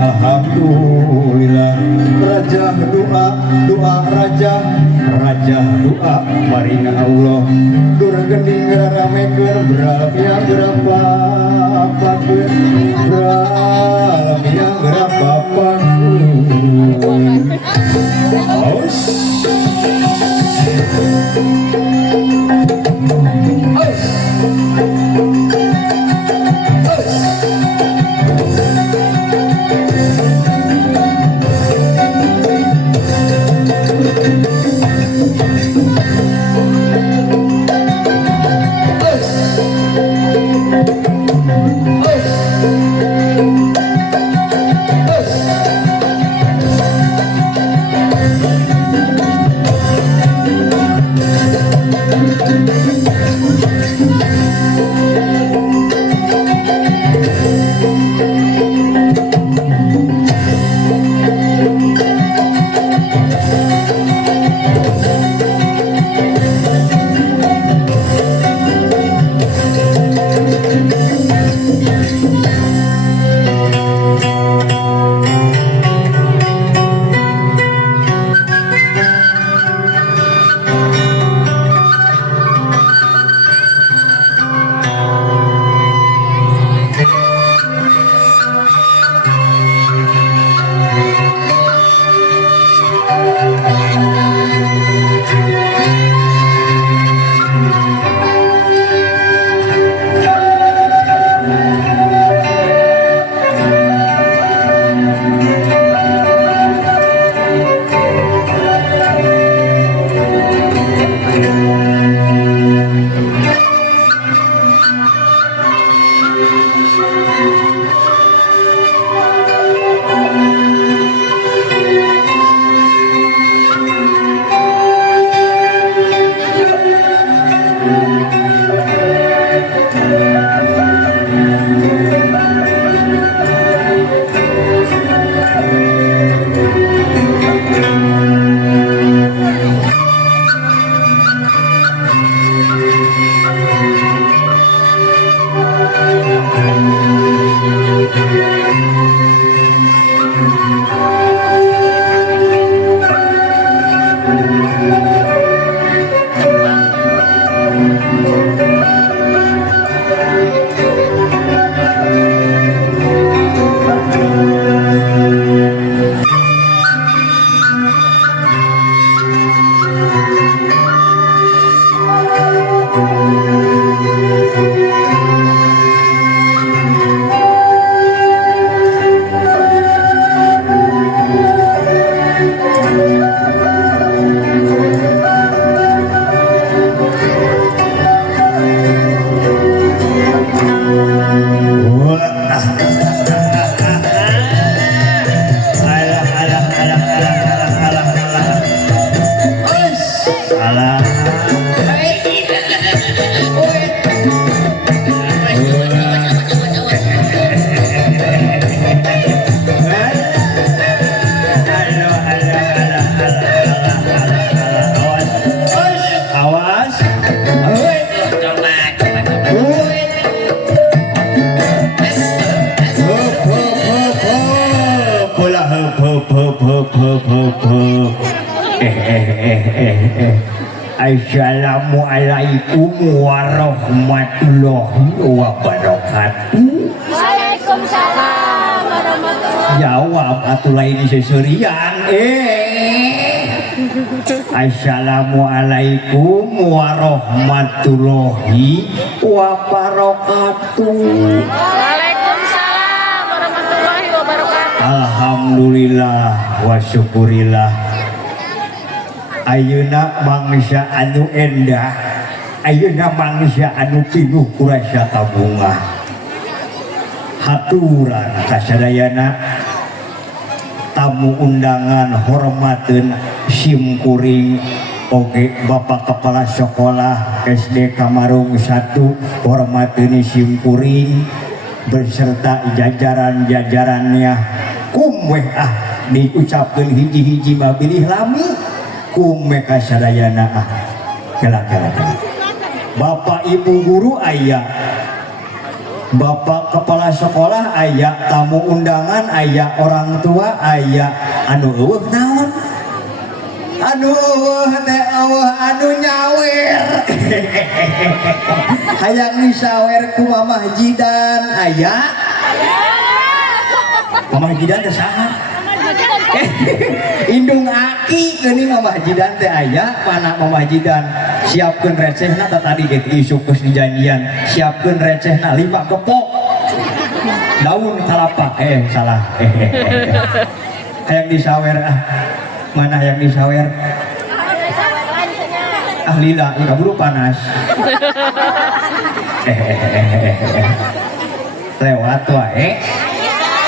alhamdulillah raja doa doa raja raja doa maringa Allah dur gending ramekeun berapia berapa pakeun berapia berapa pakeun aus Assalamualaikum warahmatullahi wabarakatuh. Waalaikumsalam warahmatullahi. Jawab atuh lain seserian. Assalamualaikum warahmatullahi wabarakatuh. Waalaikumsalam warahmatullahi wabarakatuh. Alhamdulillah wa syukurillah. Ayeuna bangsa anu endah, ayeuna bangsa anu pinuh ku rasa kabungah. Haturan kasadayana tamu undangan hormateun simkuring oge Bapak Kepala Sekolah SD Kamarung 1 hormateun simkuring beserta jajaran-jajarannya kumweh diucapkeun hiji-hiji mabilih lami kumeka sadayana kela Bapak Ibu guru aya Bapak kepala sekolah aya tamu undangan aya orang tua aya anu eueuh naon anu eueuh teh eueuh anu nyawer hayang disawer ku Mamah Jidan aya Mamah Jidan teh saha indung aki geuning Mamah Jidan teh aya mana Mamah Jidan siapkeun recehna tadi ge isuk geus dijanjian siapkeun recehna 5 kepok daun kalapa salah hayang disawer mana hayang disawer lila ya buru panas lewat wae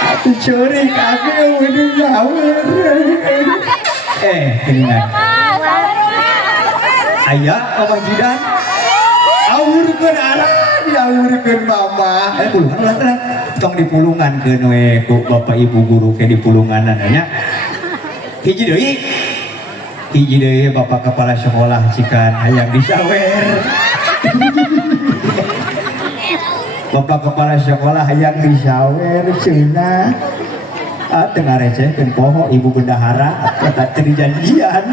atuh ceurik abi udah nyawer geuningan aya Mamah Jidan awurkeun arah diawurkeun mama pulungan ulah tong dipulungankeun we ku bapak ibu guru ke dipulunganan nya hiji deui bapak kepala sekolah sikan hayang disawer bapak kepala sekolah hayang disawer cenah teu ngarecehkeun poho ibu bendahara kata teu janjian